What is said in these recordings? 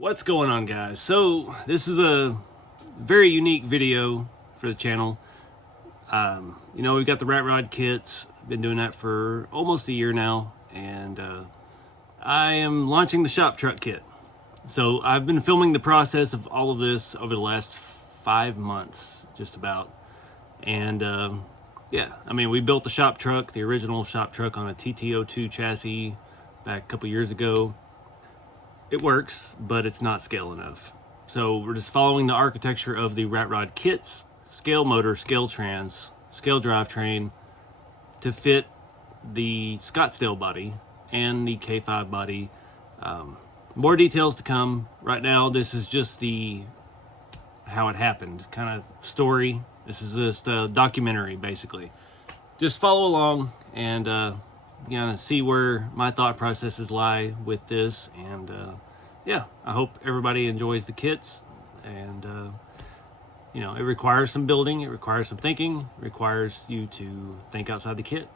What's going on, guys? So this is a very unique video for the channel. We've got the rat rod kits. Been doing that for almost a year now, and I am launching the shop truck kit. So I've been filming the process of all of this over the last 5 months, just about. And we built the shop truck, the original shop truck, on a TT02 chassis back a couple years ago. It works, but it's not scale enough. So we're just following the architecture of the rat rod kits, scale motor, scale trans, scale drivetrain, to fit the Scottsdale body and the K5 body. More details to come. Right now, this is just how it happened kind of story. This is just a documentary, basically. Just follow along and see where my thought processes lie with this. And I hope everybody enjoys the kits. And it requires some building, it requires some thinking, it requires you to think outside the kit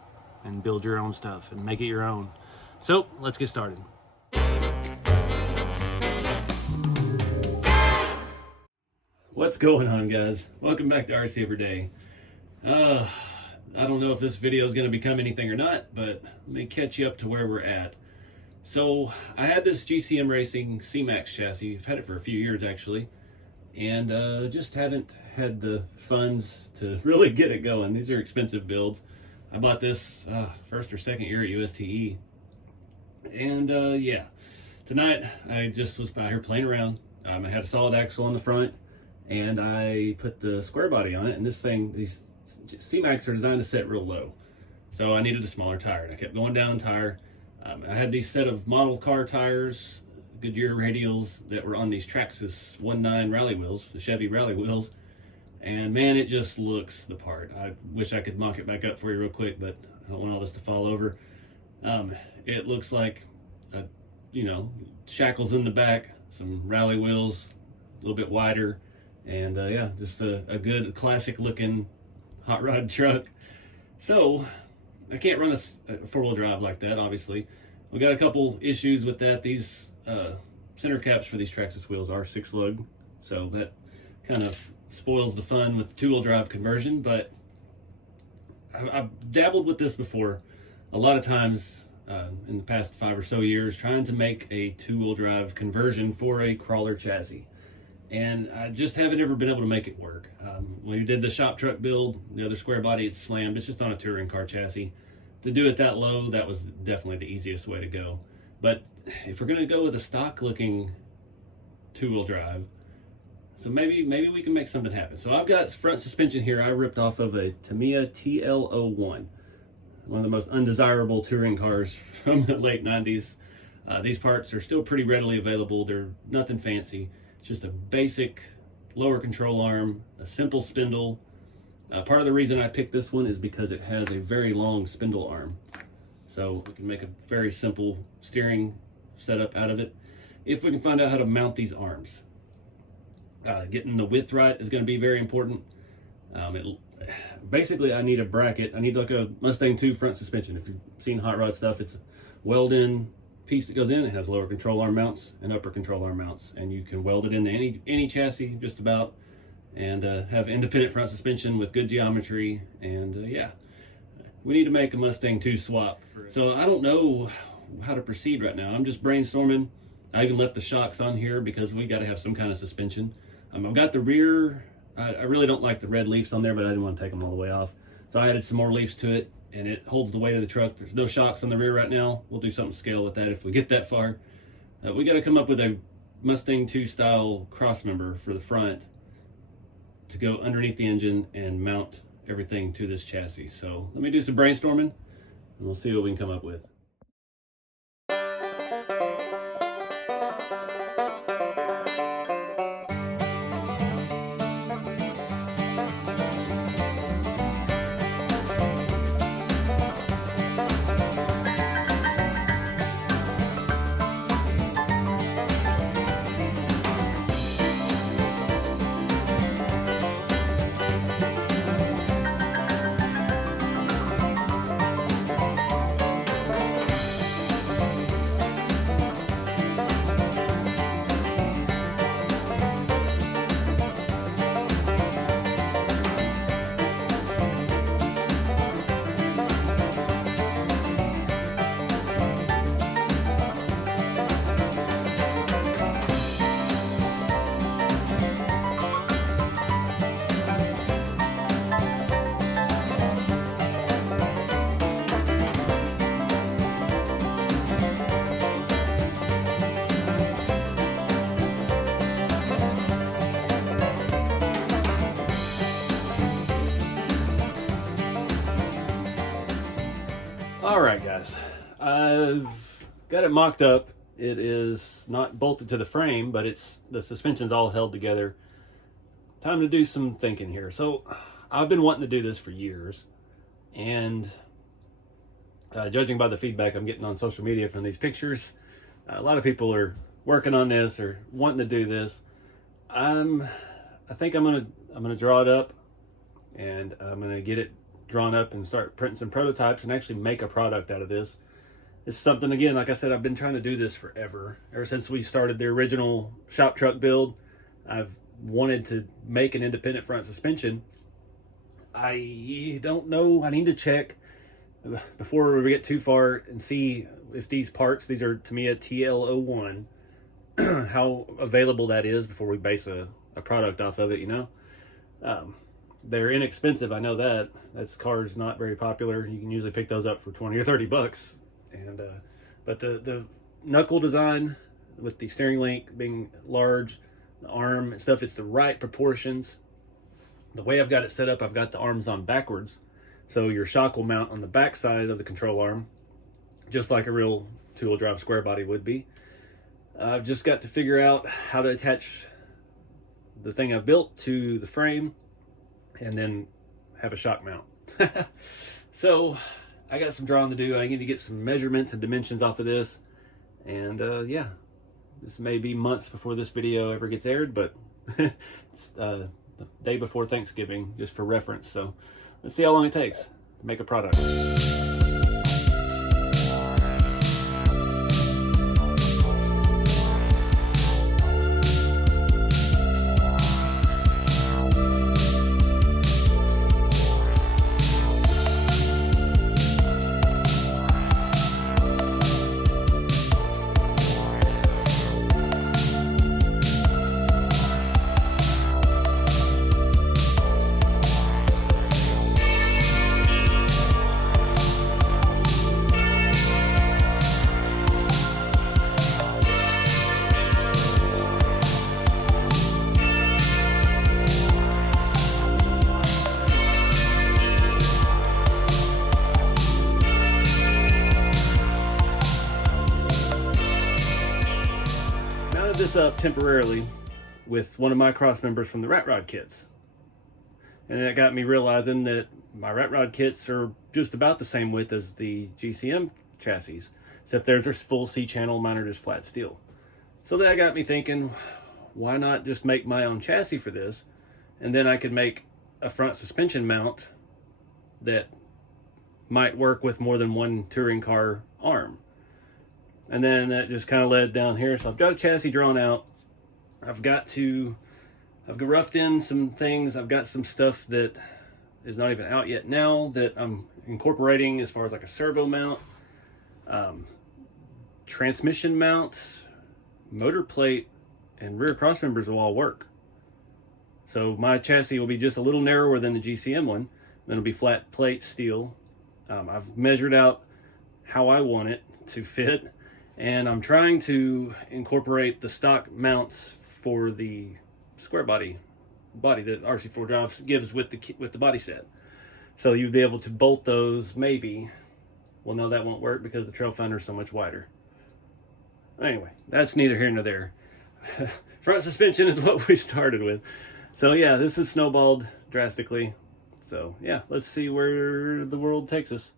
and build your own stuff and make it your own. So let's get started. What's going on, guys? Welcome back to RC Everyday. I don't know if this video is going to become anything or not, but let me catch you up to where we're at. So I had this GCM Racing C-Max chassis. I've had it for a few years, actually, and just haven't had the funds to really get it going. These are expensive builds. I bought this first or second year at USTE, and tonight I just was out here playing around. I had a solid axle on the front, and I put the square body on it, and these C-Max are designed to set real low. So I needed a smaller tire, and I kept going down in tire. I had these set of model car tires, Goodyear radials, that were on these Traxxas 1.9 rally wheels, the Chevy rally wheels. And man, it just looks the part. I wish I could mock it back up for you real quick, but I don't want all this to fall over. It looks like, shackles in the back, some rally wheels, a little bit wider, and just a good classic looking hot rod truck. So I can't run a four-wheel drive like that, obviously. We got a couple issues with that. These center caps for these Traxxas wheels are 6-lug, so that kind of spoils the fun with the two-wheel drive conversion. But I've dabbled with this before a lot of times in the past 5 or so years, trying to make a two-wheel drive conversion for a crawler chassis. And I just haven't ever been able to make it work. When we did the shop truck build, the other square body, it's slammed. It's just on a touring car chassis. To do it that low, that was definitely the easiest way to go. But if we're gonna go with a stock looking two-wheel drive, so maybe we can make something happen. So I've got front suspension here I ripped off of a Tamiya TL01, one of the most undesirable touring cars from the late 90s. These parts are still pretty readily available. They're nothing fancy. It's just a basic lower control arm, a simple spindle. Part of the reason I picked this one is because it has a very long spindle arm. So we can make a very simple steering setup out of it if we can find out how to mount these arms. Getting the width right is going to be very important. Basically, I need a bracket. I need like a Mustang 2 front suspension. If you've seen hot rod stuff, it's a weld-in piece that goes in. It has lower control arm mounts and upper control arm mounts, and you can weld it into any chassis just about, and have independent front suspension with good geometry. And we need to make a Mustang 2 swap. So I don't know how to proceed right now. I'm just brainstorming. I even left the shocks on here because we got to have some kind of suspension. I've got the rear. I really don't like the red leafs on there, but I didn't want to take them all the way off. So I added some more leafs to it, and it holds the weight of the truck. There's no shocks on the rear right now. We'll do something scale with that if we get that far. We got to come up with a Mustang 2 style cross member for the front to go underneath the engine and mount everything to this chassis. So let me do some brainstorming, and we'll see what we can come up with. got it mocked up. It is not bolted to the frame, but the suspension's all held together. Time to do some thinking here. So I've been wanting to do this for years, and judging by the feedback I'm getting on social media from these pictures, a lot of people are working on this or wanting to do this. I think I'm gonna draw it up, and I'm gonna get it drawn up and start printing some prototypes and actually make a product out of this. It's something, again, like I said, I've been trying to do this forever. Ever since we started the original shop truck build, I've wanted to make an independent front suspension. I don't know, I need to check before we get too far and see if these parts, these are Tamiya TL01, how available that is before we base a product off of it, you know. They're inexpensive, I know that. That's car's not very popular. You can usually pick those up for 20 or 30 bucks. And but the knuckle design with the steering link being large, the arm and stuff, it's the right proportions. The way I've got it set up, I've got the arms on backwards, so your shock will mount on the back side of the control arm, just like a real two-wheel drive square body would be. I've just got to figure out how to attach the thing I've built to the frame and then have a shock mount. So I got some drawing to do. I need to get some measurements and dimensions off of this, and yeah, this may be months before this video ever gets aired, but it's the day before Thanksgiving, just for reference. So let's see how long it takes to make a product. This up temporarily with one of my cross members from the rat rod kits, and that got me realizing that my rat rod kits are just about the same width as the GCM chassis, except theirs are full C-channel, mine are just flat steel. So that got me thinking, why not just make my own chassis for this, and then I could make a front suspension mount that might work with more than one touring car arm. And then that just kind of led down here. So I've got a chassis drawn out. I've roughed in some things. I've got some stuff that is not even out yet now that I'm incorporating as far as like a servo mount, transmission mount, motor plate, and rear cross members will all work. So my chassis will be just a little narrower than the GCM one. Then it'll be flat plate steel. I've measured out how I want it to fit, and I'm trying to incorporate the stock mounts for the square body that RC4 Drive gives with the body set. So you'd be able to bolt those, maybe. Well, no, that won't work because the trail finder is so much wider. Anyway, that's neither here nor there. Front suspension is what we started with. So yeah, this has snowballed drastically. So yeah, let's see where the world takes us.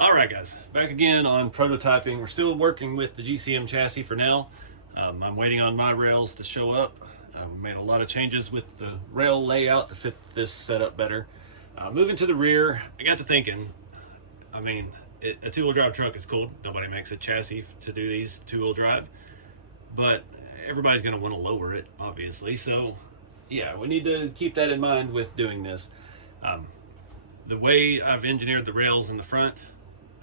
All right, guys, back again on prototyping. We're still working with the GCM chassis for now. I'm waiting on my rails to show up. We made a lot of changes with the rail layout to fit this setup better. Moving to the rear, I got to thinking, I mean, a two-wheel drive truck is cool. Nobody makes a chassis to do these two-wheel drive, but everybody's gonna wanna lower it, obviously. So yeah, we need to keep that in mind with doing this. The way I've engineered the rails in the front,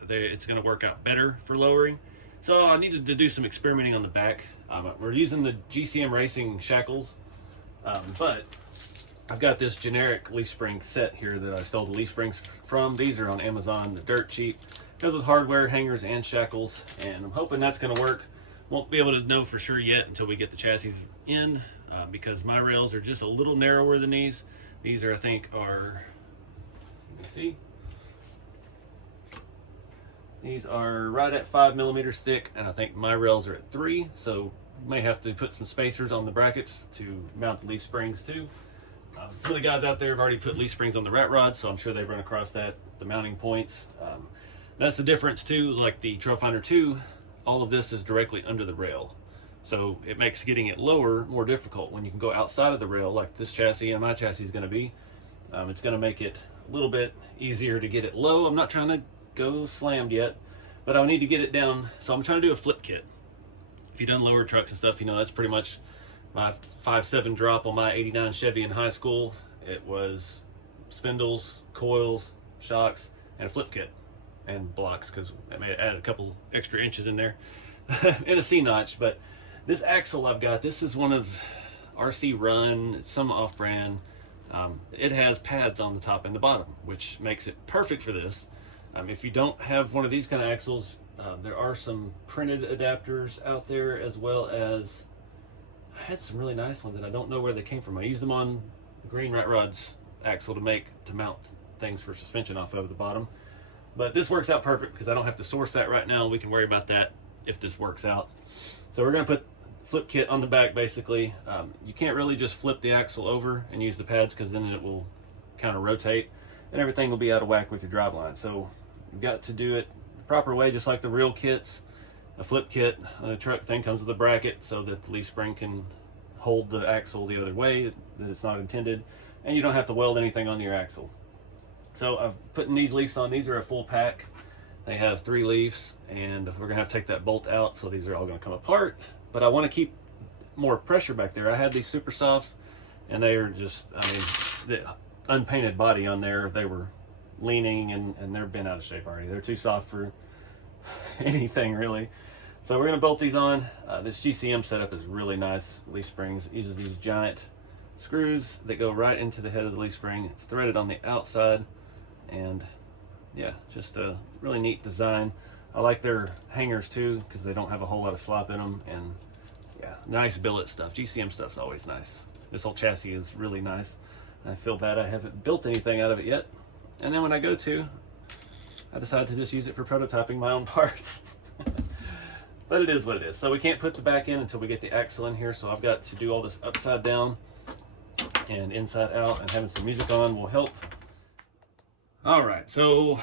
it's going to work out better for lowering. So I needed to do some experimenting on the back. We're using the GCM Racing shackles, but I've got this generic leaf spring set here that I stole the leaf springs from. These are on Amazon, they're dirt cheap. Comes with hardware, hangers, and shackles, and I'm hoping that's going to work. Won't be able to know for sure yet until we get the chassis in, because my rails are just a little narrower than these. These are, I think, let me see. These are right at 5mm thick, and I think my rails are at 3, so you may have to put some spacers on the brackets to mount the leaf springs too. Some of the guys out there have already put leaf springs on the rat rods, so I'm sure they've run across that, the mounting points. That's the difference too, like the Trailfinder 2, all of this is directly under the rail. So it makes getting it lower more difficult. When you can go outside of the rail, like this chassis and my chassis is gonna be, it's gonna make it a little bit easier to get it low. I'm not trying to go slammed yet, but I need to get it down. So I'm trying to do a flip kit. If you've done lower trucks and stuff, you know that's pretty much my 5.7 drop on my 89 Chevy in high school. It was spindles, coils, shocks, and a flip kit, and blocks, because I may add a couple extra inches in there, and a C-notch. But this axle I've got, this is one of RC Run, some off-brand. It has pads on the top and the bottom, which makes it perfect for this. If you don't have one of these kind of axles, there are some printed adapters out there, as well as I had some really nice ones that I don't know where they came from. I used them on Green Rat Rod's axle to mount things for suspension off of the bottom. But this works out perfect because I don't have to source that right now. We can worry about that if this works out. So we're going to put flip kit on the back basically. You can't really just flip the axle over and use the pads, because then it will kind of rotate and everything will be out of whack with your driveline. So you've got to do it the proper way, just like the real kits. A flip kit on a truck thing comes with a bracket so that the leaf spring can hold the axle the other way that it's not intended, and you don't have to weld anything on your axle. So I've putting these leaves on. These are a full pack. They have 3 leaves, and we're gonna have to take that bolt out, so these are all gonna come apart. But I want to keep more pressure back there. I had these super softs, and they are just, I mean, the unpainted body on there, they were leaning, and they're bent out of shape already. They're too soft for anything really. So we're going to bolt these on. This GCM setup is really nice. Leaf springs, it uses these giant screws that go right into the head of the leaf spring. It's threaded on the outside, and yeah, just a really neat design. I like their hangers too, because they don't have a whole lot of slop in them, and yeah, nice billet stuff. GCM stuff's always nice. This whole chassis is really nice. I feel bad I haven't built anything out of it yet, and then when I go to, I decided to just use it for prototyping my own parts. But it is what it is. So we can't put the back in until we get the axle in here, so I've got to do all this upside down and inside out, and having some music on will help. All right, so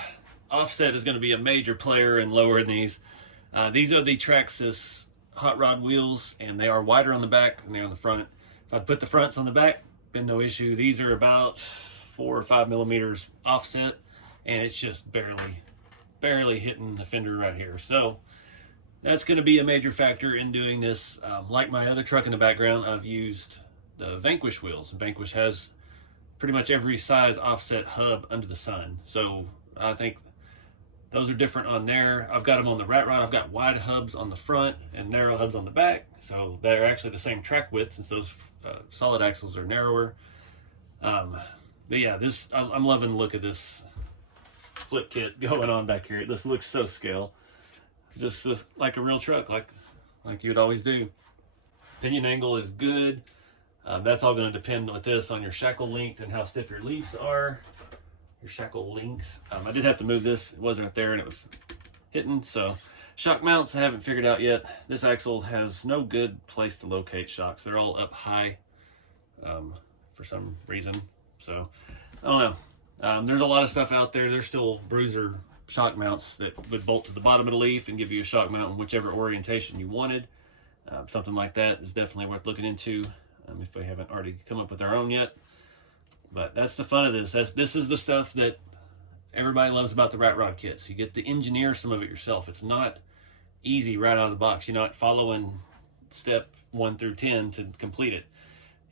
offset is going to be a major player in lowering these. These are the Traxxas hot rod wheels, and they are wider on the back than they are on the front. If I put the fronts on the back, been no issue. These are about 4 or 5 millimeters offset, and it's just barely hitting the fender right here. So that's going to be a major factor in doing this. Like my other truck in the background, I've used the Vanquish wheels. Vanquish has pretty much every size offset hub under the sun. So I think those are different on there. I've got them on the rat rod. I've got wide hubs on the front and narrow hubs on the back. So they're actually the same track width, since those solid axles are narrower. But yeah, I'm loving the look of this flip kit going on back here. This looks so scale. Just like a real truck, like you'd always do. Pinion angle is good. That's all going to depend with this on your shackle length and how stiff your leaves are. Your shackle links. I did have to move this. It wasn't right there and it was hitting. So shock mounts I haven't figured out yet. This axle has no good place to locate shocks. They're all up high for some reason. So I don't know. There's a lot of stuff out there. There's still bruiser shock mounts that would bolt to the bottom of the leaf and give you a shock mount in whichever orientation you wanted. Something like that is definitely worth looking into if we haven't already come up with our own yet. But that's the fun of this. This is the stuff that everybody loves about the rat rod kits. You get to engineer some of it yourself. It's not easy right out of the box. You're not following step 1 through 10 to complete it.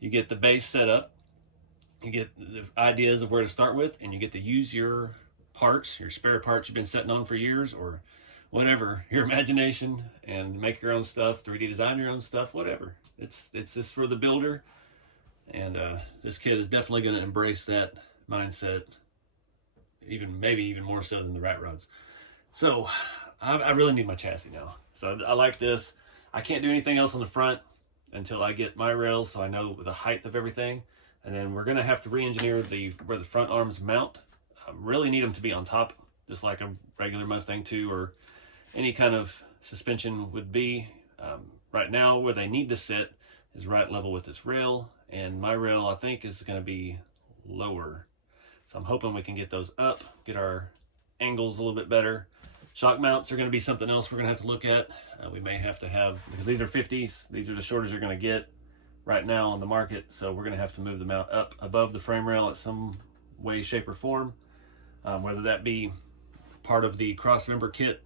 You get the base set up, you get the ideas of where to start with, and you get to use your parts, your spare parts you've been sitting on for years, or whatever, your imagination, and make your own stuff, 3D design your own stuff, whatever. It's just for the builder, and this kit is definitely going to embrace that mindset, maybe even more so than the rat rods. So I really need my chassis now. So I like this. I can't do anything else on the front until I get my rails, so I know the height of everything, and then we're going to have to re-engineer where the front arms mount. Really need them to be on top just like a regular Mustang 2 or any kind of suspension would be. Right now, where they need to sit is right level with this rail, and my rail, I think, is going to be lower. So I'm hoping we can get those up, get our angles a little bit better. Shock mounts are going to be something else we're going to have to look at. We may have to have, because these are 50s, these are the shortest you're going to get right now on the market, so we're going to have to move the mount up above the frame rail at some way, shape, or form. Whether that be part of the cross member kit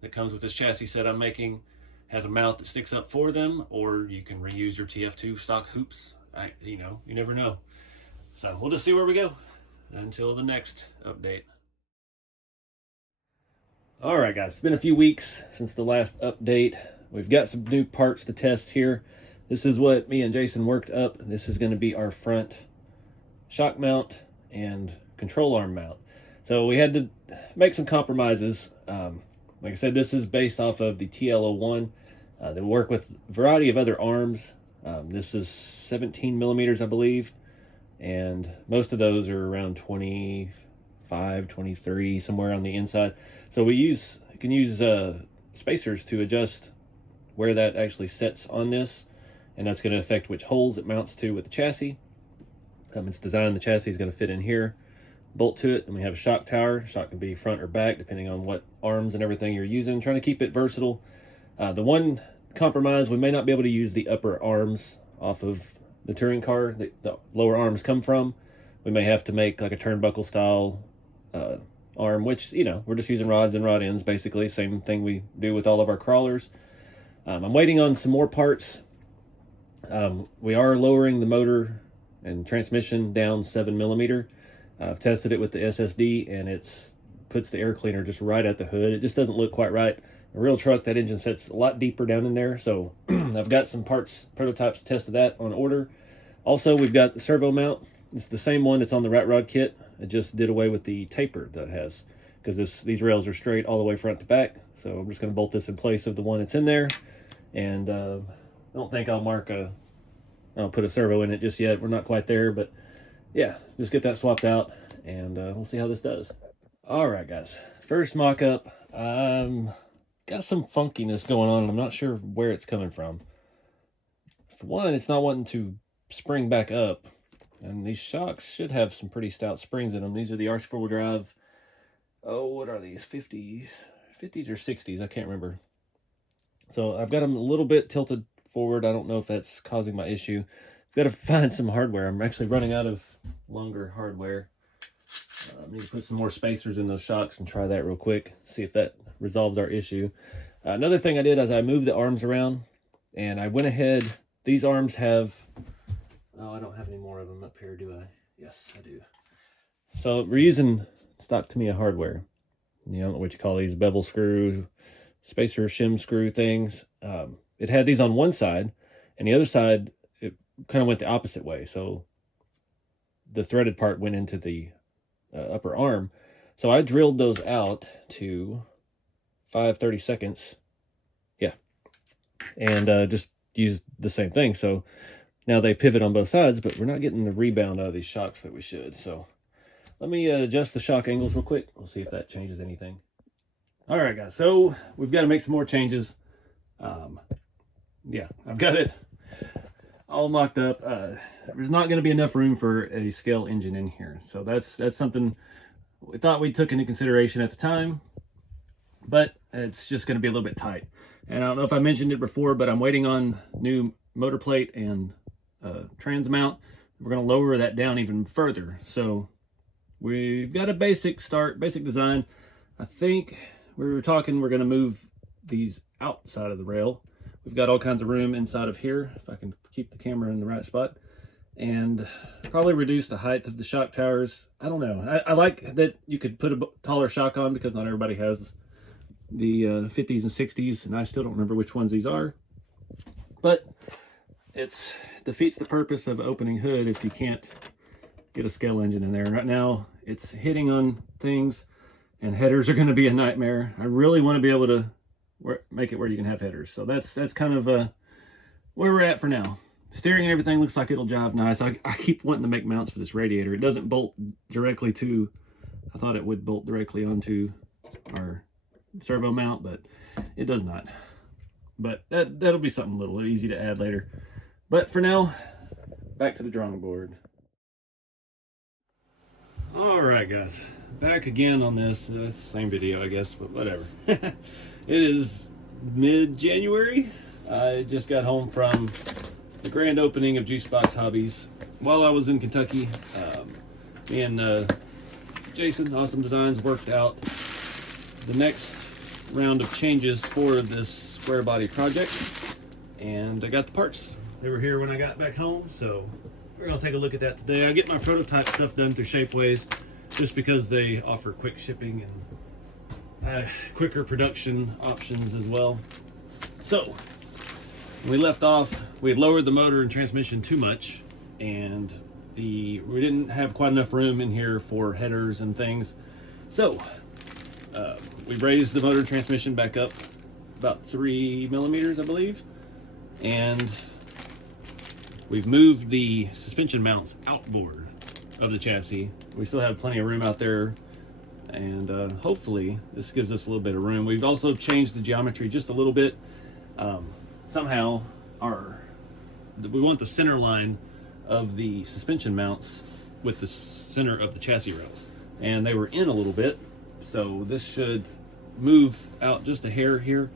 that comes with this chassis set I'm making, has a mount that sticks up for them, or you can reuse your TF2 stock hoops. You know, you never know. So we'll just see where we go until the next update. All right, guys, it's been a few weeks since the last update. We've got some new parts to test here. This is what me and Jason worked up. This is going to be our front shock mount and control arm mount. So we had to make some compromises. Like I said, this is based off of the TL01. They work with a variety of other arms. This is 17 millimeters, I believe. And most of those are around 25, 23, somewhere on the inside. So you can use spacers to adjust where that actually sets on this. And that's going to affect which holes it mounts to with the chassis. It's designed, the chassis is going to fit in here, bolt to it, and we have a shock tower. Shock can be front or back depending on what arms and everything you're using. Trying to keep it versatile. The one compromise, we may not be able to use the upper arms off of the touring car that the lower arms come from. We may have to make like a turnbuckle style arm, which, you know, we're just using rods and rod ends basically, same thing we do with all of our crawlers. I'm waiting on some more parts. We are lowering the motor and transmission down 7 millimeter. I've tested it with the SSD, and it's puts the air cleaner just right at the hood. It just doesn't look quite right. A real truck, that engine sets a lot deeper down in there. So I've got some parts, prototypes to test of that on order. Also, we've got the servo mount. It's the same one that's on the rat rod kit. I just did away with the taper that it has, because these rails are straight all the way front to back. So I'm just going to bolt this in place of the one that's in there. And I don't think I'll put a servo in it just yet. We're not quite there, but yeah, just get that swapped out, and we'll see how this does. All right, guys, first mock-up. Got some funkiness going on, and I'm not sure where it's coming from. For one, it's not wanting to spring back up, and these shocks should have some pretty stout springs in them. These are the RC 4-wheel drive. Oh, what are these? 50s or 60s? I can't remember. So I've got them a little bit tilted forward. I don't know if that's causing my issue. Got to find some hardware. I'm actually running out of longer hardware. I need to put some more spacers in those shocks and try that real quick, see if that resolves our issue. Another thing I did is I moved the arms around, and I went ahead. These arms have, oh, I don't have any more of them up here, do I? Yes, I do. So we're using stock Tamiya hardware. You know, I don't know what you call these, bevel screw, spacer shim screw things. It had these on one side, and the other side, it kind of went the opposite way. So the threaded part went into the upper arm. So I drilled those out to 5/32. Yeah. And just used the same thing. So now they pivot on both sides, but we're not getting the rebound out of these shocks that we should. So let me adjust the shock angles real quick. We'll see if that changes anything. All right, guys. So we've got to make some more changes. Yeah, I've got it all mocked up. There's not going to be enough room for a scale engine in here. So that's something we thought we took into consideration at the time, but it's just going to be a little bit tight. And I don't know if I mentioned it before, but I'm waiting on new motor plate and trans mount. We're going to lower that down even further. So we've got a basic design. I think we were talking, we're going to move these outside of the rail. We've got all kinds of room inside of here, if I can keep the camera in the right spot, and probably reduce the height of the shock towers. I don't know. I like that you could put a taller shock on, because not everybody has the 50s and 60s, and I still don't remember which ones these are. But it defeats the purpose of opening hood if you can't get a scale engine in there. Right now, it's hitting on things, and headers are going to be a nightmare. I really want to be able to make it where you can have headers. So that's kind of where we're at for now. Steering and everything looks like it'll jive nice. I keep wanting to make mounts for this radiator. It doesn't bolt directly to, I thought it would bolt directly onto our servo mount, but it does not. But that'll be something a little easy to add later. But for now, back to the drawing board. All right, guys, back again on this same video, I guess, but whatever. It is mid-January. I just got home from the grand opening of Juice Box Hobbies. While I was in Kentucky, me and Jason of Ossumdesigns worked out the next round of changes for this square body project, and I got the parts. They were here when I got back home, so we're gonna take a look at that today. I get my prototype stuff done through Shapeways just because they offer quick shipping and quicker production options as well. So when we left off, we had lowered the motor and transmission too much, and we didn't have quite enough room in here for headers and things. So we raised the motor and transmission back up about 3 millimeters, I believe, and we've moved the suspension mounts outboard of the chassis. We still have plenty of room out there, and hopefully this gives us a little bit of room. We've also changed the geometry just a little bit. Somehow we want the center line of the suspension mounts with the center of the chassis rails, and they were in a little bit, so this should move out just a hair here.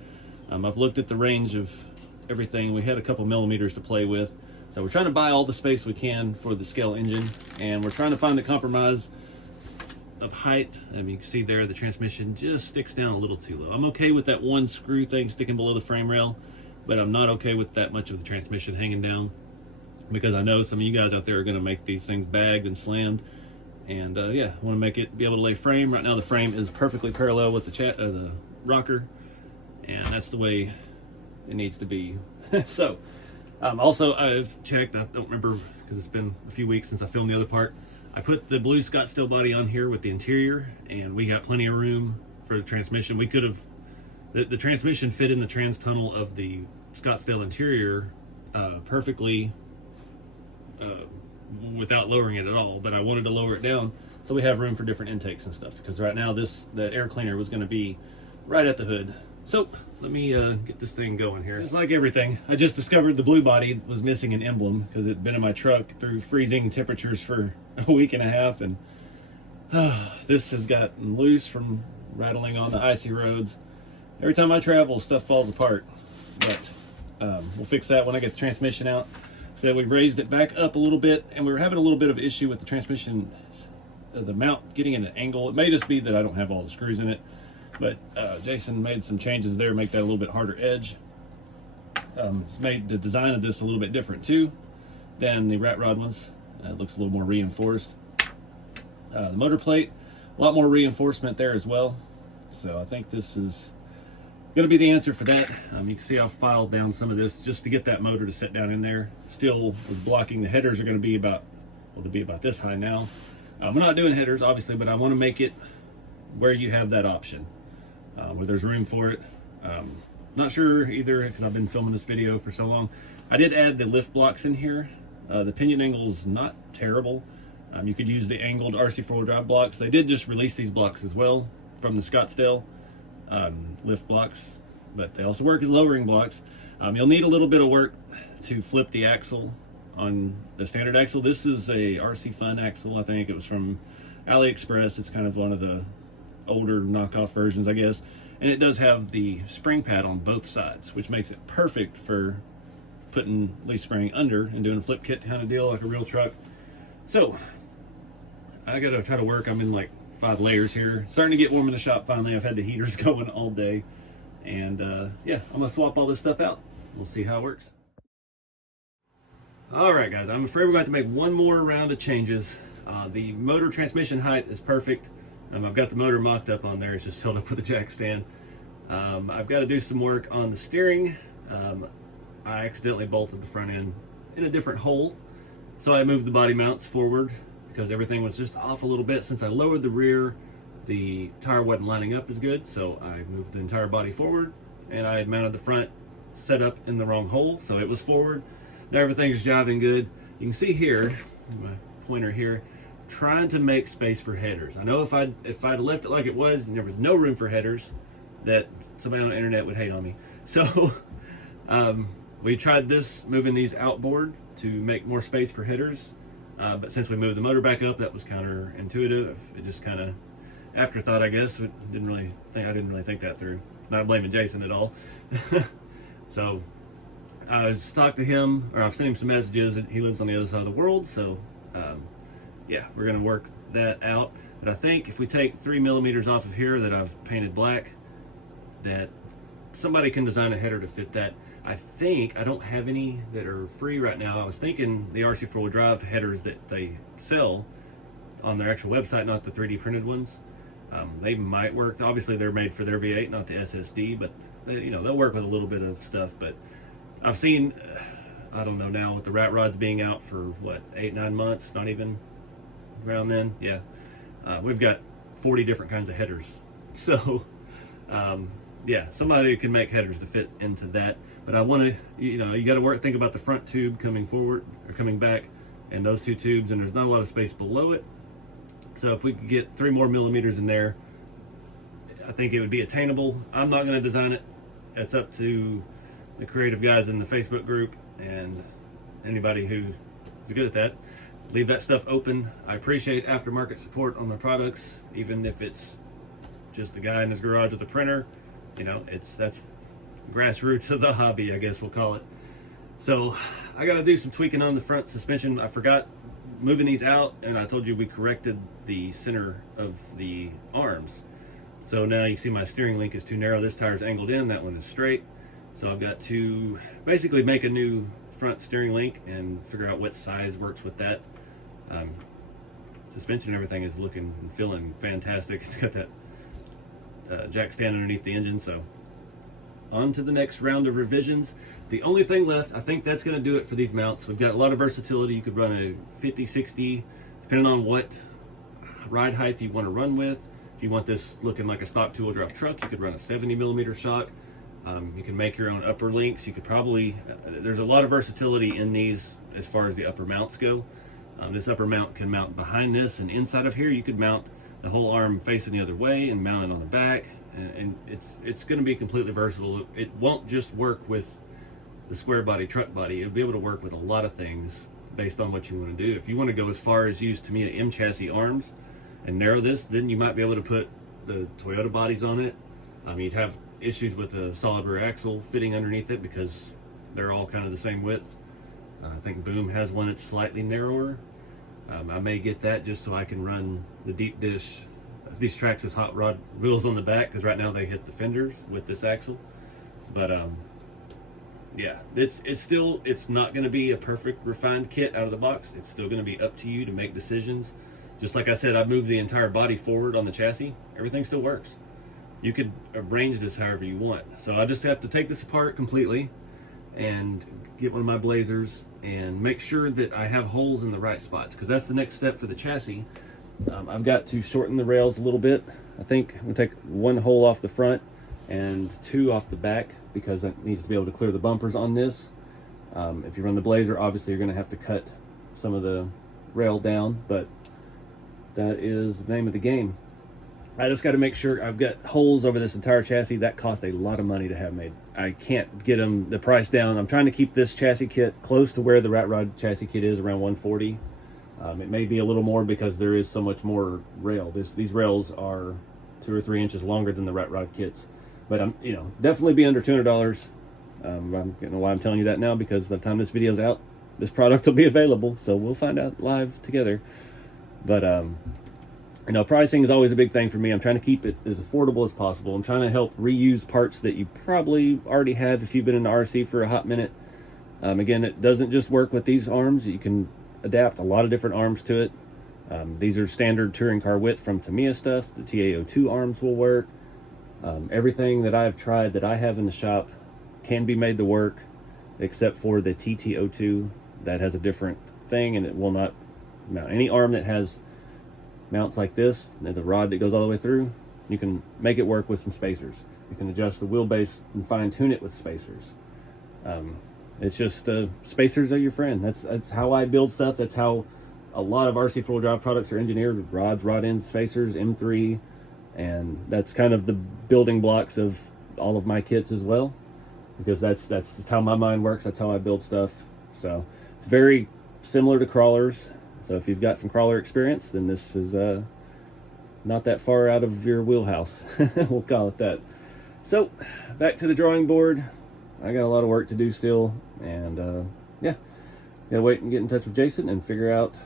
I've looked at the range of everything. We had a couple millimeters to play with, so we're trying to buy all the space we can for the scale engine, and we're trying to find the compromise of height. I mean, you can see there the transmission just sticks down a little too low. I'm okay with that one screw thing sticking below the frame rail, but I'm not okay with that much of the transmission hanging down, because I know some of you guys out there are going to make these things bagged and slammed, and yeah, I want to make it be able to lay frame. Right now the frame is perfectly parallel with the rocker, and that's the way it needs to be. So also, I've checked, I don't remember because it's been a few weeks since I filmed the other part. I put the blue scottsdale body on here with the interior, and we got plenty of room for the transmission. We could have, the transmission fit in the trans tunnel of the scottsdale interior perfectly without lowering it at all, but I wanted to lower it down so we have room for different intakes and stuff, because right now the air cleaner was going to be right at the hood. So let me get this thing going here. It's like everything, I just discovered the blue body was missing an emblem because it had been in my truck through freezing temperatures for a week and a half, and this has gotten loose from rattling on the icy roads. Every time I travel, stuff falls apart, but we'll fix that when I get the transmission out. So we raised it back up a little bit, and we were having a little bit of issue with the transmission, the mount getting in an angle. It may just be that I don't have all the screws in it, but Jason made some changes there, make that a little bit harder edge. It's made the design of this a little bit different too than the rat rod ones. It looks a little more reinforced. The motor plate, a lot more reinforcement there as well. So I think this is gonna be the answer for that. You can see I've filed down some of this just to get that motor to set down in there. Still was blocking. The headers are gonna be about, well, they'll be about this high now. We're not doing headers obviously, but I want to make it where you have that option, where there's room for it. Not sure either, because I've been filming this video for so long. I did add the lift blocks in here. The pinion angle is not terrible. You could use the angled RC4 drive blocks. They did just release these blocks as well from the Scottsdale lift blocks, but they also work as lowering blocks. You'll need a little bit of work to flip the axle on the standard axle. This is a RC Fun axle. I think it was from AliExpress. It's kind of one of the older knockoff versions, I guess. And it does have the spring pad on both sides, which makes it perfect for putting leaf spring under and doing a flip kit kind of deal like a real truck. So I gotta try to work. I'm in like 5 layers here. Starting to get warm in the shop finally. I've had the heaters going all day, and yeah, I'm gonna swap all this stuff out. We'll see how it works. All right, guys, I'm afraid we're going to have to make one more round of changes. The motor transmission height is perfect. I've got the motor mocked up on there. It's just held up with a jack stand. I've got to do some work on the steering. I accidentally bolted the front end in a different hole, so I moved the body mounts forward because everything was just off a little bit. Since I lowered the rear, the tire wasn't lining up as good, so I moved the entire body forward, and I had mounted the front set up in the wrong hole, so it was forward. Now everything is jiving good. You can see here, my pointer here, trying to make space for headers. I know if I'd left it like it was and there was no room for headers, that somebody on the internet would hate on me. So we tried moving these outboard to make more space for headers. But since we moved the motor back up, that was counterintuitive. It just kind of afterthought, I guess. I didn't really think that through. Not blaming Jason at all. So I was talked to him, or I've sent him some messages. He lives on the other side of the world, so yeah, we're gonna work that out. But I think if we take 3 millimeters off of here that I've painted black, that somebody can design a header to fit that. I don't have any that are free right now. I was thinking the RC 4-wheel drive headers that they sell on their actual website, not the 3D printed ones. They might work. Obviously, they're made for their V8, not the SSD, but they, they'll work with a little bit of stuff. But I've seen, I don't know now, with the rat rods being out for what, 8-9 months, not even around then. Yeah, we've got 40 different kinds of headers. So yeah, somebody can make headers to fit into that. But I want to, you got to think about the front tube coming forward or coming back, and those two tubes, and there's not a lot of space below it. So if we could get 3 more millimeters in there, I think it would be attainable. I'm not going to design it. It's up to the creative guys in the Facebook group and anybody who's good at that. Leave that stuff open. I appreciate aftermarket support on my products, even if it's just a guy in his garage with a printer. That's grassroots of the hobby, I guess we'll call it. So I got to do some tweaking on the front suspension. I forgot moving these out, and I told you we corrected the center of the arms. So now you can see my steering link is too narrow. This tire's angled in, that one is straight. So I've got to basically make a new front steering link and figure out what size works with that. Suspension and everything is looking and feeling fantastic. It's got that jack stand underneath the engine. So on to the next round of revisions. The only thing left, I think that's going to do it for these mounts. We've got a lot of versatility. You could run a 50, 60, depending on what ride height you want to run with. If you want this looking like a stock 2-wheel drive truck, you could run a 70 millimeter shock. You can make your own upper links. You could probably, there's a lot of versatility in these as far as the upper mounts go. This upper mount can mount behind this, and inside of here you could mount the whole arm facing the other way and mount it on the back. And it's going to be completely versatile. It won't just work with the square body truck body. It'll be able to work with a lot of things based on what you want to do. If you want to go as far as use Tamiya M chassis arms and narrow this, then you might be able to put the Toyota bodies on it. You'd have issues with a solid rear axle fitting underneath it because they're all kind of the same width. I think Boom has one that's slightly narrower. I may get that just so I can run the deep dish these Traxxas hot rod wheels on the back, because right now they hit the fenders with this axle. But yeah, it's not going to be a perfect refined kit out of the box. It's still going to be up to you to make decisions. Just like I said, I moved the entire body forward on the chassis. Everything still works. You could arrange this however you want. So I just have to take this apart completely and get one of my blazers and make sure that I have holes in the right spots, because that's the next step for the chassis. I've got to shorten the rails a little bit. I think I'm gonna take 1 hole off the front and 2 off the back, because it needs to be able to clear the bumpers on this. If you run the Blazer, obviously you're gonna have to cut some of the rail down, but that is the name of the game. I just got to make sure I've got holes over this entire chassis. That cost a lot of money to have made. I can't get the price down. I'm trying to keep this chassis kit close to where the Rat Rod chassis kit is, around 140. It may be a little more because there is so much more rail. These rails are 2 or 3 inches longer than the Rat Rod kits, but I'm definitely be under $200. I don't know why I'm telling you that now, because by the time this video's out, this product will be available. So we'll find out live together. But pricing is always a big thing for me. I'm trying to keep it as affordable as possible. I'm trying to help reuse parts that you probably already have if you've been in the RC for a hot minute. Again, it doesn't just work with these arms. You can adapt a lot of different arms to it. These are standard touring car width from Tamiya stuff. The TA02 arms will work. Everything that I've tried that I have in the shop can be made to work, except for the TT02. That has a different thing, and it will not mount. Any arm that has mounts like this, the rod that goes all the way through, you can make it work with some spacers. You can adjust the wheelbase and fine tune it with spacers. It's just spacers are your friend. That's how I build stuff. That's how a lot of RC four-wheel drive products are engineered with rods, rod ends, spacers, M3, and that's kind of the building blocks of all of my kits as well, because that's just how my mind works. That's how I build stuff. So it's very similar to crawlers. So if you've got some crawler experience, then this is not that far out of your wheelhouse. We'll call it that. So back to the drawing board. I got a lot of work to do still, and yeah, gotta wait and get in touch with Jason and figure out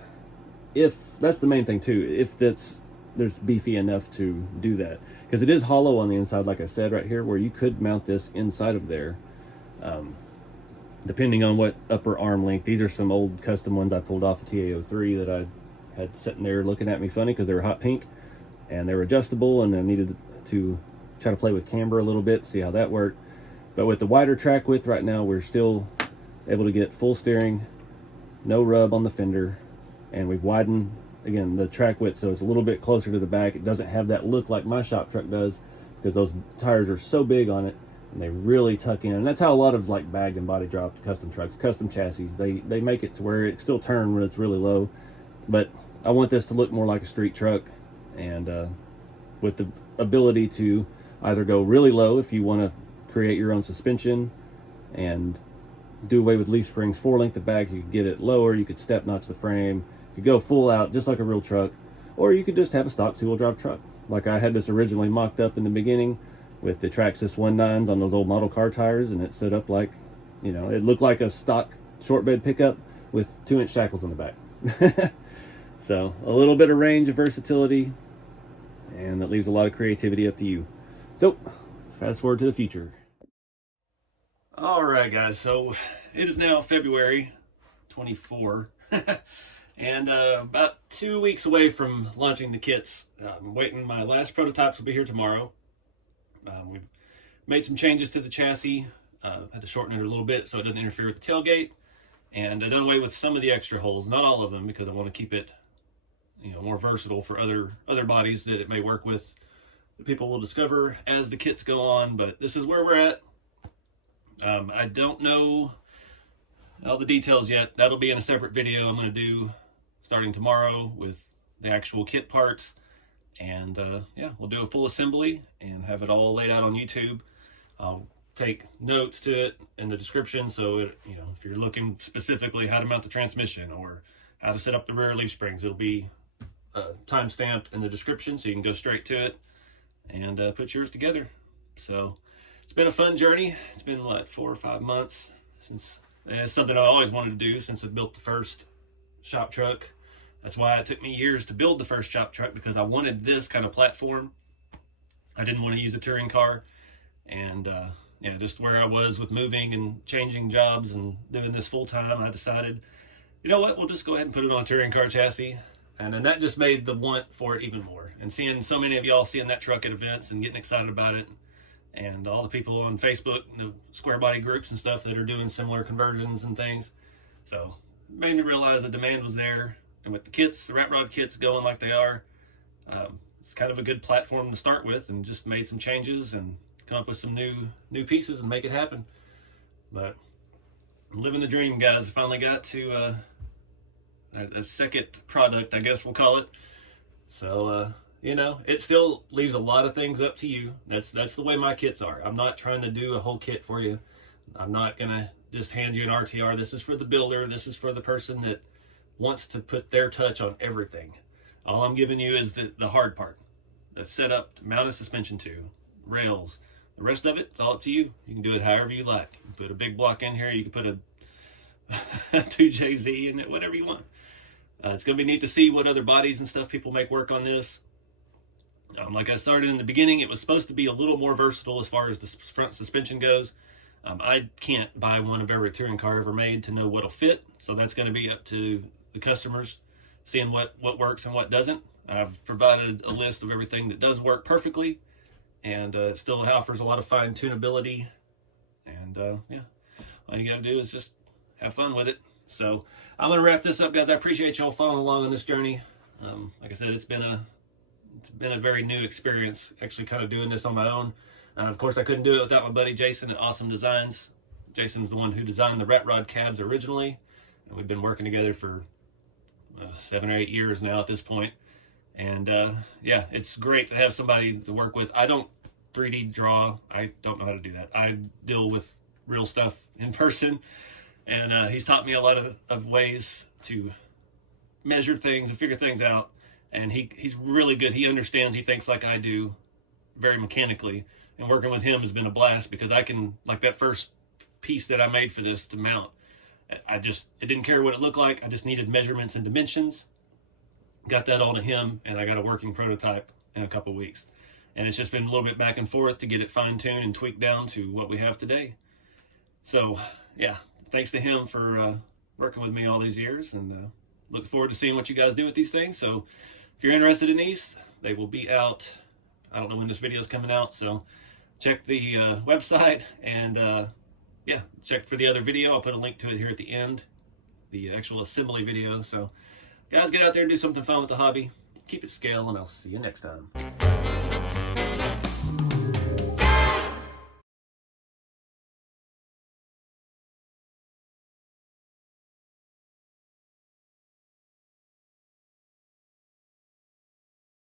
if that's the main thing too, if there's beefy enough to do that, because it is hollow on the inside, like I said right here, where you could mount this inside of there, depending on what upper arm length. These are some old custom ones I pulled off a TA03 that I had sitting there looking at me funny because they were hot pink and they were adjustable, and I needed to try to play with camber a little bit, see how that worked. But with the wider track width right now, we're still able to get full steering, no rub on the fender, and we've widened again the track width so it's a little bit closer to the back. It doesn't have that look like my shop truck does, because those tires are so big on it and they really tuck in. And that's how a lot of like bagged and body dropped custom trucks, custom chassis, they make it to where it still turn when it's really low. But I want this to look more like a street truck, and with the ability to either go really low if you want to create your own suspension and do away with leaf springs, 4-length of back. You could get it lower, you could step notch the frame, you could go full out just like a real truck, or you could just have a stock 2-wheel drive truck. Like I had this originally mocked up in the beginning with the Traxxas 19s on those old model car tires, and it set up like, you know, it looked like a stock short bed pickup with 2-inch shackles on the back. So a little bit of range of versatility, and that leaves a lot of creativity up to you. So fast forward to the future. All right, guys, so it is now February 24, and about 2 weeks away from launching the kits. I'm waiting. My last prototypes will be here tomorrow. We've made some changes to the chassis. Had to shorten it a little bit so it doesn't interfere with the tailgate, and I done away with some of the extra holes, not all of them, because I want to keep it, you know, more versatile for other bodies that it may work with. People will discover as the kits go on, but this is where we're at. I don't know all the details yet. That'll be in a separate video I'm going to do starting tomorrow with the actual kit parts. And yeah, we'll do a full assembly and have it all laid out on YouTube. I'll take notes to it in the description, so it, you know, if you're looking specifically how to mount the transmission or how to set up the rear leaf springs, it'll be time stamped in the description, so you can go straight to it and put yours together. So it's been a fun journey. It's been, what, 4 or 5 months since, and it's something I always wanted to do since I built the first shop truck. That's why it took me years to build the first shop truck, because I wanted this kind of platform. I didn't want to use a touring car. And yeah, just where I was with moving and changing jobs and doing this full time, I decided, you know what, we'll just go ahead and put it on a touring car chassis. And then that just made the want for it even more. And seeing so many of y'all seeing that truck at events and getting excited about it, and all the people on Facebook, the square body groups and stuff that are doing similar conversions and things. So it made me realize the demand was there. And with the kits, the rat rod kits going like they are, it's kind of a good platform to start with, and just made some changes and come up with some new pieces and make it happen. But I'm living the dream, guys. I finally got to a second product, I guess we'll call it. So, you know, it still leaves a lot of things up to you. That's the way my kits are. I'm not trying to do a whole kit for you. I'm not going to just hand you an RTR. This is for the builder. This is for the person that wants to put their touch on everything. All I'm giving you is the hard part. The setup, to mount a suspension to, rails. The rest of it, it's all up to you. You can do it however you like. You can put a big block in here. You can put a 2JZ in it, whatever you want. It's going to be neat to see what other bodies and stuff people make work on this. Like I started in the beginning, it was supposed to be a little more versatile as far as the front suspension goes. I can't buy one of every touring car ever made to know what'll fit. So that's going to be up to the customers seeing what works and what doesn't. I've provided a list of everything that does work perfectly, and it still offers a lot of fine tunability. And yeah, all you got to do is just have fun with it. So I'm going to wrap this up, guys. I appreciate y'all following along on this journey. Like I said, it's been a very new experience, actually kind of doing this on my own. Of course, I couldn't do it without my buddy Jason at Ossumdesigns. Jason's the one who designed the rat rod cabs originally, and we've been working together for 7 or 8 years now at this point. And yeah, it's great to have somebody to work with. I don't 3D draw. I don't know how to do that. I deal with real stuff in person. And he's taught me a lot of ways to measure things and figure things out. And he's really good. He understands. He thinks like I do, very mechanically. And working with him has been a blast because I can, like that first piece that I made for this to mount, it didn't care what it looked like. I just needed measurements and dimensions. Got that all to him, and I got a working prototype in a couple weeks. And it's just been a little bit back and forth to get it fine-tuned and tweaked down to what we have today. So, yeah, thanks to him for working with me all these years, and look forward to seeing what you guys do with these things. So if you're interested in these, they will be out. I don't know when this video is coming out, so check the website, and yeah, check for the other video. I'll put a link to it here at the end, the actual assembly video. So guys, get out there and do something fun with the hobby. Keep it scale, and I'll see you next time.